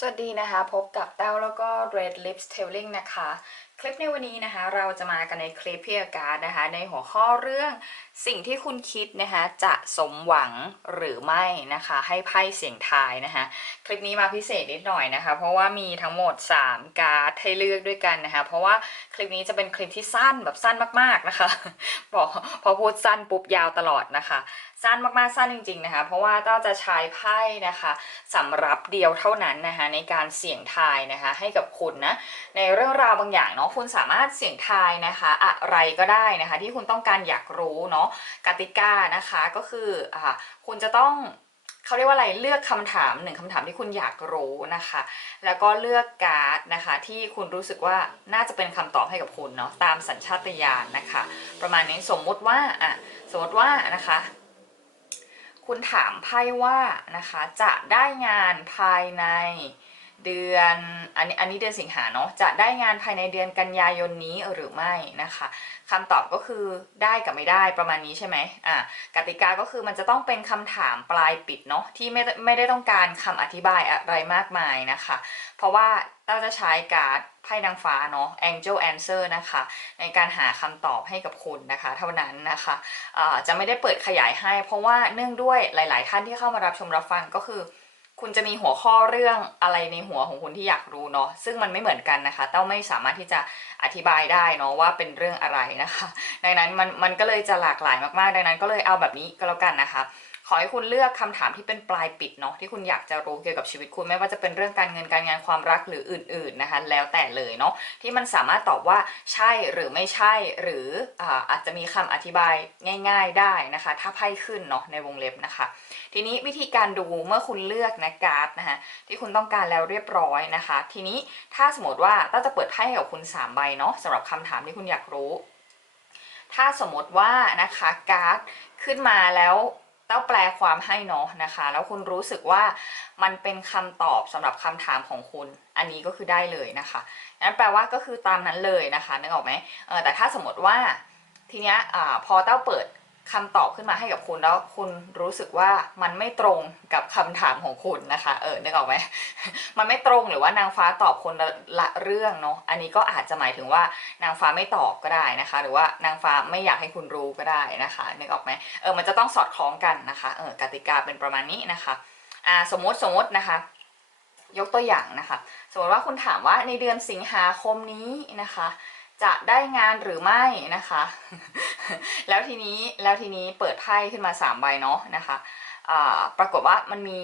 สวัสดีนะคะ พบกับแต้วแล้วก็ Red Lips Telling นะคะ ลิปในวันนี้นะคะ เราจะมากันในคลิปพี่อากาศนะคะ ในหัวข้อเรื่องสิ่งที่คุณคิดนะคะ จะสมหวังหรือไม่นะคะ ให้ไพ่เสียงทายนะคะ คลิปนี้มาพิเศษนิดหน่อยนะคะ เพราะว่ามีทั้งหมด 3 การ์ดให้เลือกด้วยกันนะคะ เพราะว่าคลิปนี้จะเป็นคลิปที่สั้นแบบสั้นมากๆนะคะบอกพอพูดสั้นปุ๊บยาวตลอดนะคะสั้นมากๆสั้นจริง ๆนะคะ เพราะว่าต้าจะใช้ไพ่นะคะสำหรับเดียวเท่านั้นนะคะในการเสี่ยงทายนะคะ ให้กับคุณนะในเรื่องราวบางอย่างเนาะคุณสามารถเสี่ยงทายนะคะอะไรก็ได้นะคะที่คุณต้องการอยากรู้เนาะกติกานะคะก็คืออ่าคุณจะต้องเขาเรียกว่าอะไรเลือกคำถามหนึ่งคำถามที่คุณอยากรู้นะคะ แล้วก็เลือกการ์ดนะคะ ที่คุณรู้สึกว่าน่าจะเป็นคำตอบให้กับคุณเนาะตามสัญชาตญาณนะคะ ประมาณนี้สมมุติว่าอะสมมติว่านะคะ คุณถามไพ่ว่านะคะจะได้งานภายใน เดือนอันนี้อันนี้เดือนสิงหาเนาะจะได้งานภายในเดือนกันยายนนี้หรือไม่นะคะคำตอบก็คือได้กับไม่ได้ประมาณนี้ใช่ไหมอ่ากติกาก็คือมันจะต้องเป็นคำถามปลายปิดเนาะที่ไม่ไม่ได้ต้องการคำอธิบายอะไรมากมายนะคะ เพราะว่าเราจะใช้การ์ดไพ่นางฟ้าเนาะ Angel Answer นะคะ ในการหาคำตอบให้กับคุณนะคะ เท่านั้นนะคะะจะไม่ได้เปิดขยายให้ เพราะว่าเนื่องด้วยหลาย ๆ ท่านที่เข้ามารับชมรับฟังก็คือ คุณจะมีหัวข้อเรื่องอะไรในหัวของคุณที่อยากรู้เนาะซึ่งมันไม่เหมือนกันนะคะ เต้าไม่สามารถที่จะอธิบายได้เนาะว่าเป็นเรื่องอะไรนะคะ ดังนั้นมันมันก็เลยจะหลากหลายมากๆ ดังนั้นก็เลยเอาแบบนี้ก็แล้วกันนะคะ ขอให้คุณเลือกคำถามที่เป็นปลายปิดเนาะที่คุณอยากจะรู้เกี่ยวกับชีวิตคุณไม่ว่าจะเป็นเรื่องการเงินการงานความรักหรืออื่น ๆนะคะ แล้วแต่เลยเนาะที่มันสามารถตอบว่าใช่หรือไม่ใช่ หรืออาอาจจะมีคำอธิบายง่าย ๆได้นะคะ ถ้าไพ่ขึ้นเนาะในวงเล็บนะคะ ทีนี้วิธีการดูเมื่อคุณเลือกนะการ์ดนะคะที่คุณต้องการแล้วเรียบร้อยนะคะ ทีนี้ถ้าสมมติว่าต้าจะเปิดไพ่ให้กับคุณ3ใบเนาะสำหรับคำถามที่คุณอยากรู้ ถ้าสมมติว่านะคะการ์ดขึ้นมาแล้ว เต้าแปลความให้เนาะนะคะ แล้วคุณรู้สึกว่ามันเป็นคำตอบสำหรับคำถามของคุณ อันนี้ก็คือได้เลยนะคะนั้นแปลว่าก็คือตามนั้นเลยนะคะนึกออกไหมเออแต่ถ้าสมมติว่าทีเนี้ยอ่าพอเต้าเปิด คำตอบขึ้นมาให้กับคุณแล้วคุณรู้สึกว่ามันไม่ตรงกับคำถามของคุณนะคะ เออนึกออกไหมมันไม่ตรงหรือว่านางฟ้าตอบคนละละเรื่องเนาะอันนี้ก็อาจจะหมายถึงว่านางฟ้าไม่ตอบก็ได้นะคะ หรือว่านางฟ้าไม่อยากให้คุณรู้ก็ได้นะคะนึกออกไหมเออมันจะต้องสอดคล้องกันนะคะเออกติกาเป็นประมาณนี้นะคะอ่าสมมติสมมตินะคะ ยกตัวอย่างนะคะ สมมติว่าคุณถามว่าในเดือนสิงหาคมนี้นะคะ จะได้งานหรือไม่นะคะ แล้วทีนี้แล้วทีนี้เปิดไพ่ขึ้นมา3ใบเนาะนะคะปรากฏว่ามันมี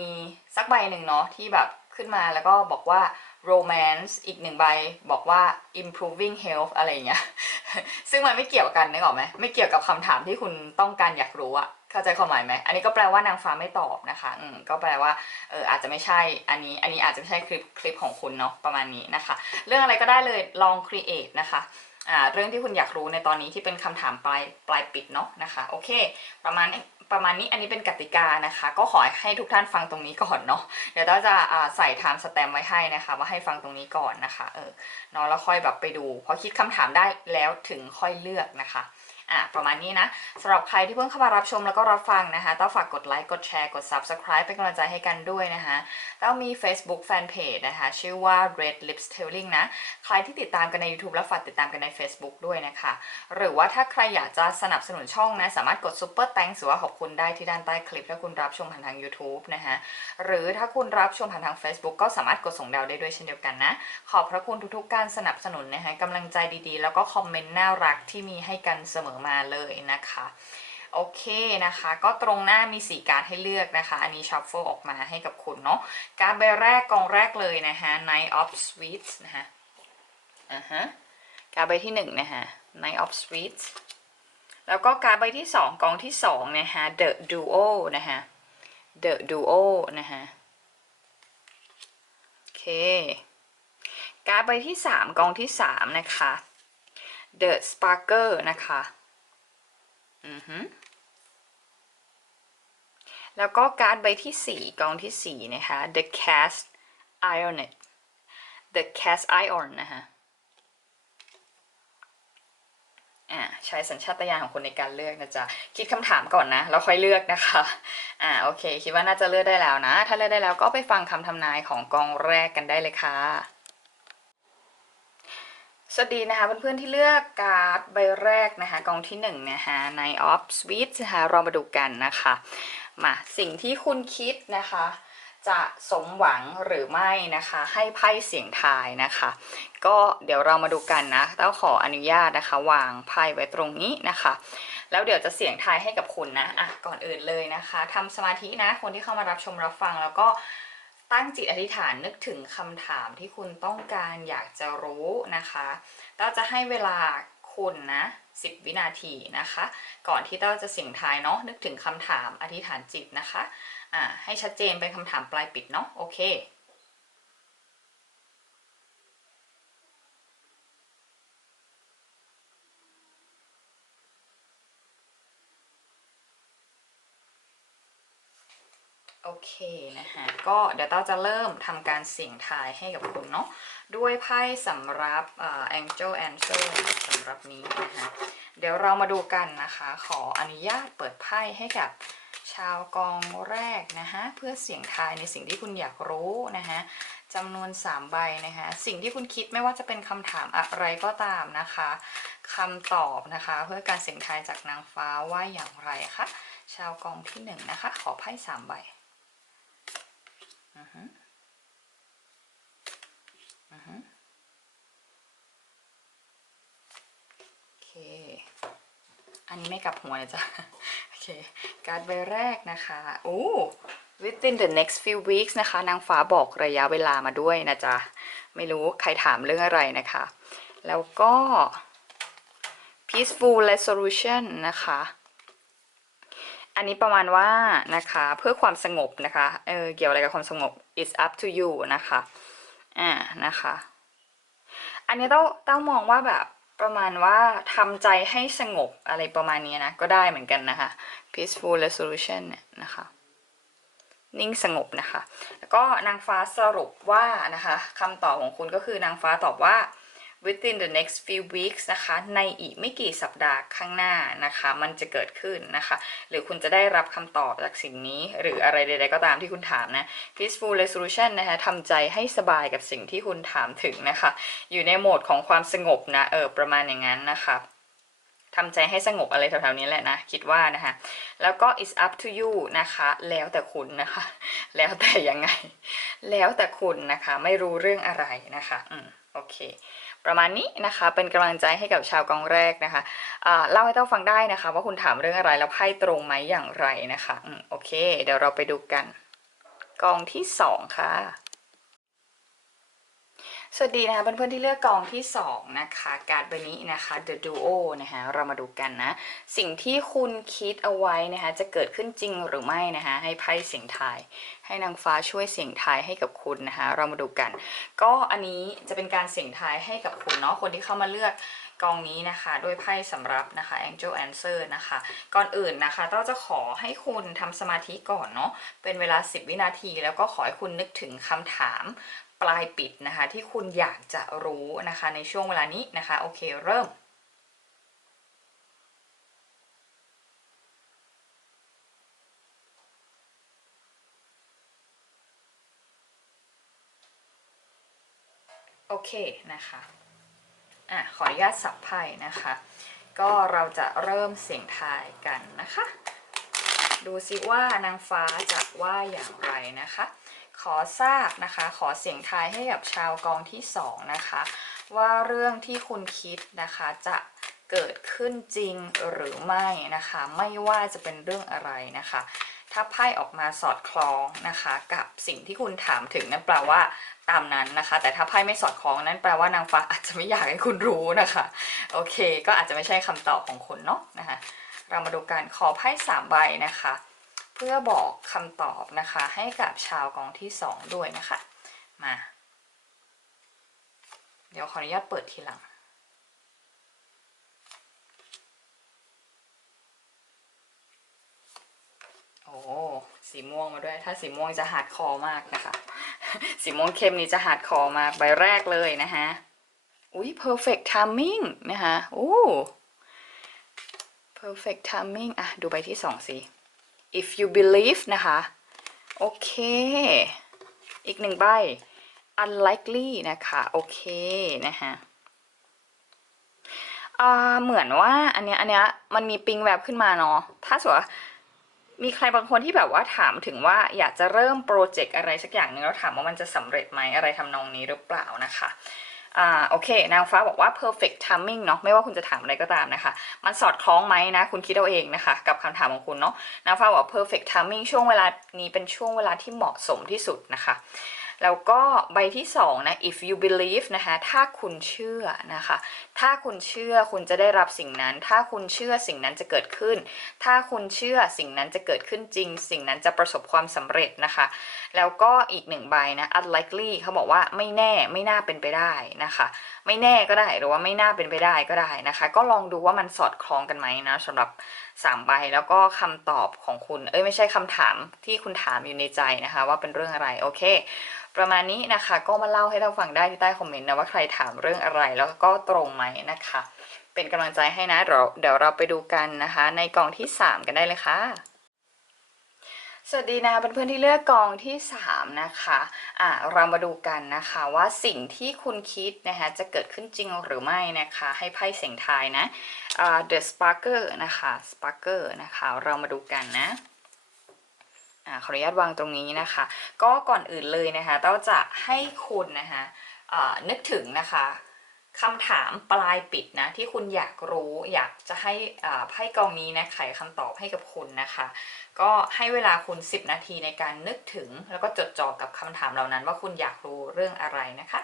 สักใบหนึ่งเนาะที่แบบขึ้นมาแล้วก็บอกว่า romance อีกหนึ่งใบบอกว่า improving health อะไรเงี้ย ซึ่งมันไม่เกี่ยวกันนึกออกไหมไม่เกี่ยวกับคำถามที่คุณต้องการอยากรู้อะ เข้าใจความหมายไหมอันนี้ก็แปลว่านางฟ้าไม่ตอบนะคะ อืมก็แปลว่าเอออาจจะไม่ใช่ อันนี้ อันนี้อาจจะไม่ใช่คลิปคลิปของคุณเนาะประมาณนี้นะคะ เรื่องอะไรก็ได้เลยลอง create นะคะอ่าเรื่องที่คุณอยากรู้ในตอนนี้ที่เป็นคำถามปลายปลายปิดเนาะนะคะ โอเค ประมาณประมาณนี้อันนี้เป็นกติกานะคะ ก็ขอให้ทุกท่านฟังตรงนี้ก่อนเนาะเดี๋ยวเราจะาใส่ไทม์สแตมไว้ให้นะคะว่าให้ฟังตรงนี้ก่อนนะคะเออเนาะแล้วค่อยแบบไปดูพอคิดคำถามได้แล้วถึงค่อยเลือกนะคะ อะประมาณนี้นะสำหรับใครที่เพิ่งเข้ามารับชมแล้วก็รับฟังนะคะต้องฝากกดไลค์กดแชร์กด subscribe เป็นกำลังใจให้กันด้วยนะคะต้องมี Facebook Fanpage นะคะ ชื่อว่า Red Lips Telling นะ ใครที่ติดตามกันใน YouTube แล้วฝากติดตามกันใน Facebook ด้วยนะคะ หรือว่าถ้าใครอยากจะสนับสนุนช่องนะ สามารถกด Super Thanks หรือว่าขอบคุณได้ที่ด้านใต้คลิป ถ้าคุณรับชมผ่านทาง YouTube นะคะหรือถ้าคุณรับชมผ่านทาง Facebook ก็สามารถกดส่งดาวได้ด้วยเช่นเดียวกันนะ ขอบพระคุณทุกๆ การสนับสนุนนะคะกำลังใจดีๆ แล้วก็คอมเมนต์น่ารักที่มีให้กันเสมอมาเลยนะคะโอเคนะคะ ก็ตรงหน้ามีสีการดให้เลือกนะคะ อันนี้ชัฟเฟิลออกมาให้กับคุณเนาะการดใบแรกกองแรกเลยนะคะ Knight of Sweets นะคะอ่าฮะการดใบที่หนึ่งนะคะ Knight of Sweets แล้วก็การดใบที่สองกองที่สองนะคะ The Duo นะคะ The Duo นะคะโอเคการดใบที่สามกองที่สามนะคะ The Sparker นะคะ แล้วก็การ์ดใบที่สี่กองที่สี่นะคะ The Cast Ironet The Cast Iron นะคะอ่าใช้สัญชาตญาณของคนในการเลือกนะจ๊ะคิดคำถามก่อนนะแล้วค่อยเลือกนะคะอ่าโอเค คิดว่าน่าจะเลือกได้แล้วนะ ถ้าเลือกได้แล้วก็ไปฟังคำทำนายของกองแรกกันได้เลยค่ะ สวัสดีนะคะเพื่อนๆที่เลือกการ์ดใบแรกนะคะกองที่หนึ่งนะคะใน of Sweets นะคะเรามาดูกันนะคะมาสิ่งที่คุณคิดนะคะ จะสมหวังหรือไม่นะคะให้ไพ่เสียงทายนะคะ ก็เดี๋ยวเรามาดูกันนะต้องขออนุญาตนะคะ วางไพ่ไว้ตรงนี้นะคะ แล้วเดี๋ยวจะเสียงทายให้กับคุณนะอะก่อนอื่นเลยนะคะทำสมาธินะคนที่เข้ามารับชมรับฟังแล้วก็ ตั้งจิตอธิษฐานนึกถึงคำถามที่คุณต้องการอยากจะรู้นะคะเต้าจะให้เวลาคุณนะ10 วินาทีนะคะ ก่อนที่เต้าจะเสียงทายเนาะนึกถึงคำถามอธิษฐานจิตนะคะอ่าให้ชัดเจนเป็นคำถามปลายปิดเนาะโอเค โอเคนะคะก็เดี๋ยวเต้าจะเริ่มทำการเสี่ยงทายให้กับคุณเนาะด้วยไพ่สำหรับเอ่อ Angel Answer สำหรับนี้นะคะเดี๋ยวเรามาดูกันนะคะ ขออนุญาตเปิดไพ่ให้กับชาวกองแรกนะคะเพื่อเสี่ยงทายในสิ่งที่คุณอยากรู้นะคะจำนวน 3 ใบนะคะสิ่งที่คุณคิดไม่ว่าจะเป็นคำถามอะไรก็ตามนะคะคำตอบนะคะ เพื่อการเสี่ยงทายจากนางฟ้าว่าอย่างไรคะชาวกองที่หนึ่งนะคะ ขอไพ่สามใบ อือฮึอือฮึโอเค อันนี้ไม่กลับหัวนะจ๊ะ โอเค การ์ดใบแรกนะคะโอ้ within the next few weeks นะคะ นางฟ้าบอกระยะเวลามาด้วยนะจ๊ะ ไม่รู้ใครถามเรื่องอะไรนะคะ แล้วก็ peaceful resolution นะคะ อันนี้ประมาณว่านะคะ เพื่อความสงบนะคะ เออ เกี่ยวอะไรกับความสงบ it's up to you นะคะ อ่า นะคะ อันนี้ต้องต้องมองว่าแบบ ประมาณว่าทำใจให้สงบอะไรประมาณนี้นะ ก็ได้เหมือนกันนะคะ peaceful resolution เนี่ยนะคะ นิ่งสงบนะคะ แล้วก็นางฟ้าสรุปว่านะคะคำตอบของคุณก็คือนางฟ้าตอบว่า within the next few weeks นะคะ ในอีกไม่กี่สัปดาห์ข้างหน้านะคะ มันจะเกิดขึ้นนะคะ หรือคุณจะได้รับคำตอบจากสิ่งนี้ หรืออะไรใดๆก็ตามที่คุณถามนะ peaceful resolution นะคะทำใจให้สบายกับสิ่งที่คุณถามถึงนะคะ อยู่ในโหมดของความสงบนะ เออ ประมาณอย่างนั้นนะคะทำใจให้สงบอะไรแถวๆนี้แหละนะ คิดว่านะคะ แล้วก็ is up to you นะคะ แล้วแต่คุณนะคะ แล้วแต่ยังไง แล้วแต่คุณนะคะ ไม่รู้เรื่องอะไรนะคะ อืม โอเค ประมาณนี้นะคะ เป็นกำลังใจให้กับชาวกองแรกนะคะะเล่าให้เต้าฟังได้นะคะ ว่าคุณถามเรื่องอะไรแล้วไพ่ตรงไหมอย่างไรนะคะอโอเค เดี๋ยวเราไปดูกัน กองที่สองค่ะ สวัสดีนะคะเพื่อนๆที่เลือกกองที่2นะคะการ์ดใบนี้นะคะ The Duo นะคะเรามาดูกันนะ สิ่งที่คุณคิดเอาไว้นะคะจะเกิดขึ้นจริงหรือไม่นะคะให้ไพ่เสียงทาย ให้นางฟ้าช่วยเสียงทายให้กับคุณนะคะเรามาดูกัน ก็อันนี้จะเป็นการเสียงทายให้กับคุณเนาะคนที่เข้ามาเลือกกองนี้นะคะด้วยไพ่สำรับนะคะ Angel Answer นะคะ ก่อนอื่นนะคะเต้าจะขอให้คุณทำสมาธิก่อนเนาะเป็นเวลา 10 วินาที แล้วก็ขอให้คุณนึกถึงคำถาม ปลายปิดนะคะ ที่คุณอยากจะรู้นะคะในช่วงเวลานี้นะคะ โอเคเริ่มโอเคนะคะอะขออนุญาตสับไพ่นะคะ ก็เราจะเริ่มเสียงทายกันนะคะ ดูซิว่านางฟ้าจะว่าอย่างไรนะคะ ขอทราบนะคะ ขอเสียงทายให้กับชาวกองที่สองนะคะ ว่าเรื่องที่คุณคิดนะคะจะเกิดขึ้นจริงหรือไม่นะคะ ไม่ว่าจะเป็นเรื่องอะไรนะคะ ถ้าไพ่ออกมาสอดคล้องนะคะ กับสิ่งที่คุณถามถึงนั่นแปลว่าตามนั้นนะคะ แต่ถ้าไพ่ไม่สอดคล้องนั่นแปลว่านางฟ้าอาจจะไม่อยากให้คุณรู้นะคะ โอเค ก็อาจจะไม่ใช่คำตอบของคุณเนาะนะคะ เรามาดูการขอไพ่สามใบนะคะ เพื่อบอกคำตอบนะคะให้กับชาวกองที่สองด้วยนะคะ มา เดี๋ยวขออนุญาตเปิดทีหลังโอ้สีม่วงมาด้วย ถ้าสีม่วงจะหาดคอมากนะคะ สีม่วงเข้มนี้จะหาดคอมากใบแรกเลยนะคะอุ้ย perfect timing นะคะโอ้ perfect timing อะ ดูใบที่สองสิ if you believe นะคะ โอเค อีกหนึ่งใบ unlikely นะคะ โอเค นะคะเหมือนว่าอันเนี้ยอันเนี้ยมันมีปิงแวบขึ้นมาเนาะถ้าสมมติว่ามีใครบางคนที่แบบว่าถามถึงว่าอยากจะเริ่มโปรเจกต์อะไรสักอย่างหนึ่งแล้วถามว่ามันจะสำเร็จไหมอะไรทำนองนี้หรือเปล่านะคะ อ่าโอเค นางฟ้าบอกว่า perfect timing เนาะไม่ว่าคุณจะถามอะไรก็ตามนะคะ มันสอดคล้องไหมนะ คุณคิดเอาเองนะคะ กับคำถามของคุณเนาะนางฟ้าบอก perfect timing ช่วงเวลานี้เป็นช่วงเวลาที่เหมาะสมที่สุดนะคะ แล้วก็ใบที่สองนะ if you believe นะคะถ้าคุณเชื่อนะคะ ถ้าคุณเชื่อคุณจะได้รับสิ่งนั้น ถ้าคุณเชื่อสิ่งนั้นจะเกิดขึ้น ถ้าคุณเชื่อสิ่งนั้นจะเกิดขึ้นจริง สิ่งนั้นจะประสบความสำเร็จนะคะ แล้วก็อีกหนึ่งใบนะ unlikely เขาบอกว่าไม่แน่ไม่น่าเป็นไปได้นะคะ ไม่แน่ก็ได้หรือว่าไม่น่าเป็นไปได้ก็ได้นะคะ ก็ลองดูว่ามันสอดคล้องกันไหมนะสำหรับสามใบแล้วก็คำตอบของคุณ เอ้ยไม่ใช่คำถามที่คุณถามอยู่ในใจนะคะ ว่าเป็นเรื่องอะไรโอเค ประมาณนี้นะคะก็มาเล่าให้เราฟังได้ที่ใต้คอมเมนต์นะว่าใครถามเรื่องอะไรแล้วก็ตรงไหมนะคะ เป็นกำลังใจให้นะเดี๋ยวเดี๋ยวเราไปดูกันนะคะ ในกล่องที่ 3 กันได้เลยค่ะ สวัสดีนะเพื่อนๆที่เลือกกองที่ 3 นะคะอะเรามาดูกันนะคะว่าสิ่งที่คุณคิดนะคะจะเกิดขึ้นจริงหรือไม่นะคะ ให้ไพ่เสียงทายนะอ่า The Sparker นะคะ Sparker นะคะเรามาดูกันนะอ่าขออนุญาตวางตรงนี้นะคะ ก็ก่อนอื่นเลยนะคะเต้าจะให้คุณนะคะอ่านึกถึงนะคะ คำถามปลายปิดนะที่คุณอยากรู้อยากจะให้อ่าไพ่กองนี้นะไขคำตอบให้กับคุณนะคะ ก็ให้เวลาคุณ 10 นาทีในการนึกถึง แล้วก็จดจ่อกับคำถามเหล่านั้นว่าคุณอยากรู้เรื่องอะไรนะคะ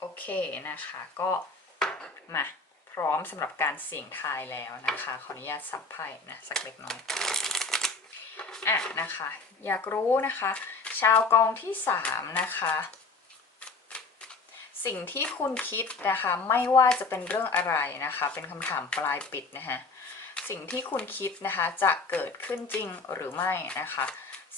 โอเคนะคะก็มา พร้อมสำหรับการเสี่ยงทายแล้วนะคะ ขออนุญาตสับไพ่นะสักเล็กน้อยอะนะคะ อยากรู้นะคะ ชาวกองที่สามนะคะ สิ่งที่คุณคิดนะคะ ไม่ว่าจะเป็นเรื่องอะไรนะคะ เป็นคำถามปลายปิดนะคะสิ่งที่คุณคิดนะคะจะเกิดขึ้นจริงหรือไม่นะคะ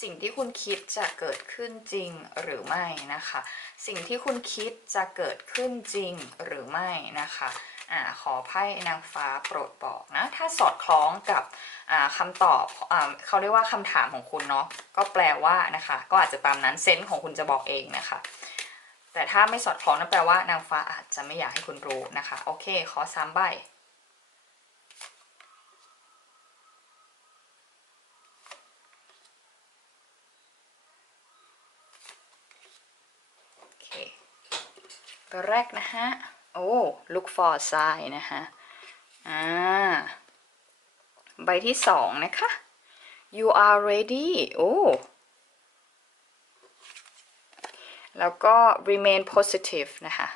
สิ่งที่คุณคิดจะเกิดขึ้นจริงหรือไม่นะคะ สิ่งที่คุณคิดจะเกิดขึ้นจริงหรือไม่นะคะ อ่าขอไพ่นางฟ้าโปรดบอกนะ ถ้าสอดคล้องกับอ่าคำตอบอ่าเขาเรียกว่าคำถามของคุณเนาะก็แปลว่านะคะ ก็อาจจะตามนั้นเซนส์ของคุณจะบอกเองนะคะ แต่ถ้าไม่สอดคล้องนั่นแปลว่านางฟ้าอาจจะไม่อยากให้คุณรู้นะคะ โอเค ขอสามใบตัวแรกนะฮะ โอ้ look for sign นะคะอ่าใบที่สองนะคะ you are ready โอ้ แล้วก็ remain positive นะคะ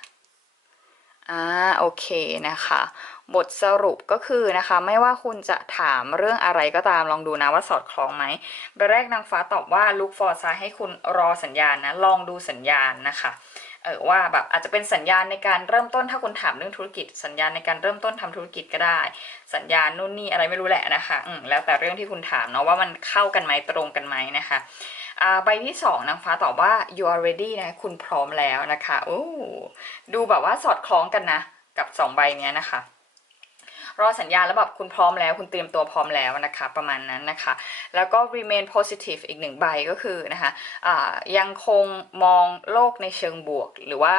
อ่าโอเคนะคะ บทสรุปก็คือนะคะ ไม่ว่าคุณจะถามเรื่องอะไรก็ตามลองดูนะว่าสอดคล้องไหมใบแรกนางฟ้าตอบว่า look for sign ให้คุณรอสัญญาณนะ ลองดูสัญญาณนะคะ เออว่าแบบอาจจะเป็นสัญญาณในการเริ่มต้นถ้าคุณถามเรื่องธุรกิจ สัญญาณในการเริ่มต้นทำธุรกิจก็ได้ สัญญาณนู่นนี่อะไรไม่รู้แหละนะคะอืมแล้วแต่เรื่องที่คุณถามเนาะว่ามันเข้ากันไหมตรงกันไหมนะคะอ่าใบที่สองนางฟ้าตอบว่า you are ready นะคุณพร้อมแล้วนะคะโอ้ดูแบบว่าสอดคล้องกันนะ กับสองใบเนี้ยนะคะ รอสัญญาณแล้วแบบคุณพร้อมแล้วคุณเตรียมตัวพร้อมแล้วนะคะประมาณนั้นนะคะ แล้วก็ remain positive อีกหนึ่งใบก็คือนะคะะยังคงมองโลกในเชิงบวก หรือว่า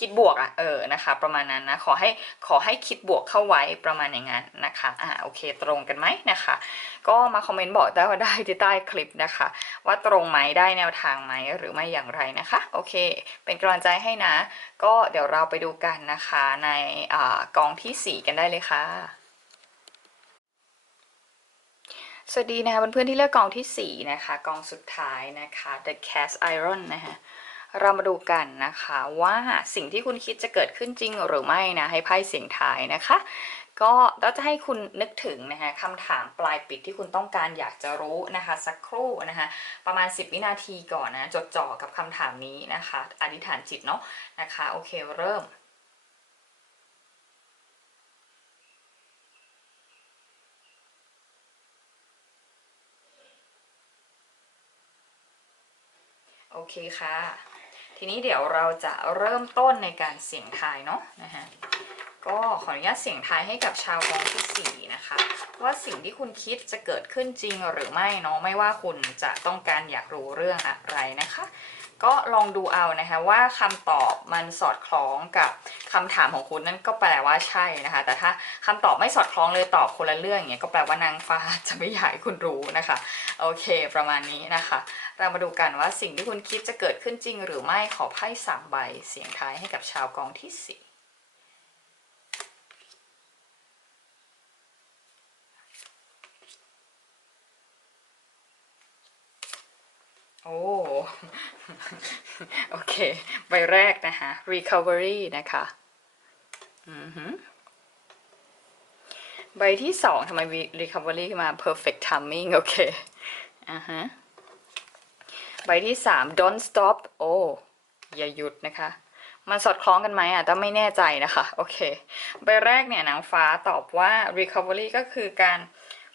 คิดบวกอะเออนะคะประมาณนั้นนะขอให้ขอให้คิดบวกเข้าไว้ประมาณอย่างนั้นนะคะอ่าโอเคตรงกันไหมนะคะ ก็มาคอมเมนต์บอกได้ว่าได้ที่ใต้คลิปนะคะ ว่าตรงไหมได้แนวทางไหมหรือไม่อย่างไรนะคะโอเค เป็นกำลังใจให้นะ ก็เดี๋ยวเราไปดูกันนะคะในอากองที่ 4 กันได้เลยค่ะสวัสดีนะคะเพื่อนๆที่เลือกกองทีสี่4 นะคะ กองสุดท้ายนะคะ The Cast Iron นะคะ เรามาดูกันนะคะว่าสิ่งที่คุณคิดจะเกิดขึ้นจริงหรือไม่นะให้ไพ่เสียงทายนะคะ ก็เราจะให้คุณนึกถึงนะคะคำถามปลายปิดที่คุณต้องการอยากจะรู้นะคะสักครู่นะคะประมาณ 10 วินาทีก่อนนะจดจ่อกับคำถามนี้นะคะอธิษฐานจิตเนาะนะคะโอเคเริ่มโอเคค่ะ ทีนี้เดี๋ยวเราจะเริ่มต้นในการเสี่ยงทายเนาะนะฮะก็ขออนุญาตเสี่ยงทายให้กับชาวกองที่ 4 นะคะ ว่าสิ่งที่คุณคิดจะเกิดขึ้นจริงหรือไม่เนาะไม่ว่าคุณจะต้องการอยากรู้เรื่องอะไรนะคะ ก็ลองดูเอานะคะว่าคำตอบมันสอดคล้องกับคำถามของคุณนั่นก็แปลว่าใช่นะคะ แต่ถ้าคำตอบไม่สอดคล้องเลยตอบคนละเรื่องอย่างเงี้ยก็แปลว่านางฟ้าจะไม่อยากให้คุณรู้นะคะ โอเค ประมาณนี้นะคะ เรามาดูกันว่าสิ่งที่คุณคิดจะเกิดขึ้นจริง หรือไม่ขอไพ่สามใบเสียงท้ายให้กับชาวกองที่สี่โอ้ โอเค ใบแรกนะคะ recovery นะคะใบที่สองทำไม recovery มา perfect timing โอเคอ่าฮะใบที่สาม don't stop โอ้อย่าหยุดนะคะ มันสอดคล้องกันไหมอะแต่ไม่แน่ใจนะคะ โอเค ใบแรกเนี่ยนางฟ้าตอบว่า recovery ก็คือการ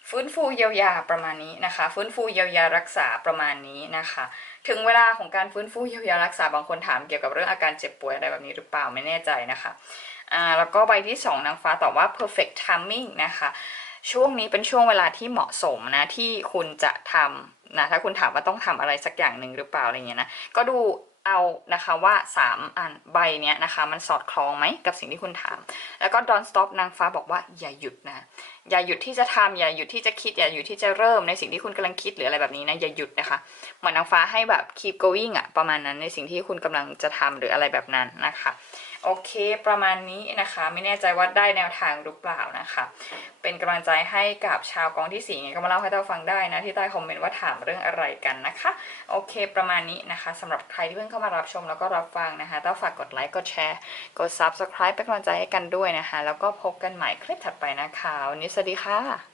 ฟื้นฟูเยียวยาประมาณนี้นะคะ ฟื้นฟูเยียวยารักษาประมาณนี้นะคะ ถึงเวลาของการฟื้นฟูเยียวยารักษาบางคนถามเกี่ยวกับเรื่องอาการเจ็บป่วยอะไรแบบนี้หรือเปล่าไม่แน่ใจนะคะอ่าแล้วก็ใบที่สองนางฟ้าตอบว่า perfect timing นะคะ ช่วงนี้เป็นช่วงเวลาที่เหมาะสมนะ ที่คุณจะทำนะถ้าคุณถามว่าต้องทำอะไรสักอย่างหนึ่งหรือเปล่าอะไรเงี้ยนะก็ดูเอานะคะว่า 3 อันใบเนี้ยนะคะ มันสอดคล้องไหมกับสิ่งที่คุณถาม แล้วก็ don't stop นางฟ้าบอกว่าอย่าหยุดนะ อย่าหยุดที่จะทำอย่าหยุดที่จะคิดอย่าหยุดที่จะเริ่มในสิ่งที่คุณกำลังคิดหรืออะไรแบบนี้นะอย่าหยุดนะคะเหมือนนางฟ้าให้แบบ keep going อะประมาณนั้นในสิ่งที่คุณกำลังจะทำหรืออะไรแบบนั้นนะคะโอเค ประมาณนี้นะคะ ไม่แน่ใจว่าได้แนวทางหรือเปล่านะคะ เป็นกำลังใจให้กับชาวกองที่สี่ไงก็มาเล่าให้เราฟังได้นะ ที่ใต้คอมเมนต์ว่าถามเรื่องอะไรกันนะคะ โอเค ประมาณนี้นะคะสำหรับใครที่เพิ่งเข้ามารับชมแล้วก็รับฟังนะคะต้องฝากกดไลค์กดแชร์ กด subscribe เป็นกำลังใจให้กันด้วยนะคะ แล้วก็พบกันใหม่คลิปถัดไปนะคะวันนี้สวัสดีค่ะ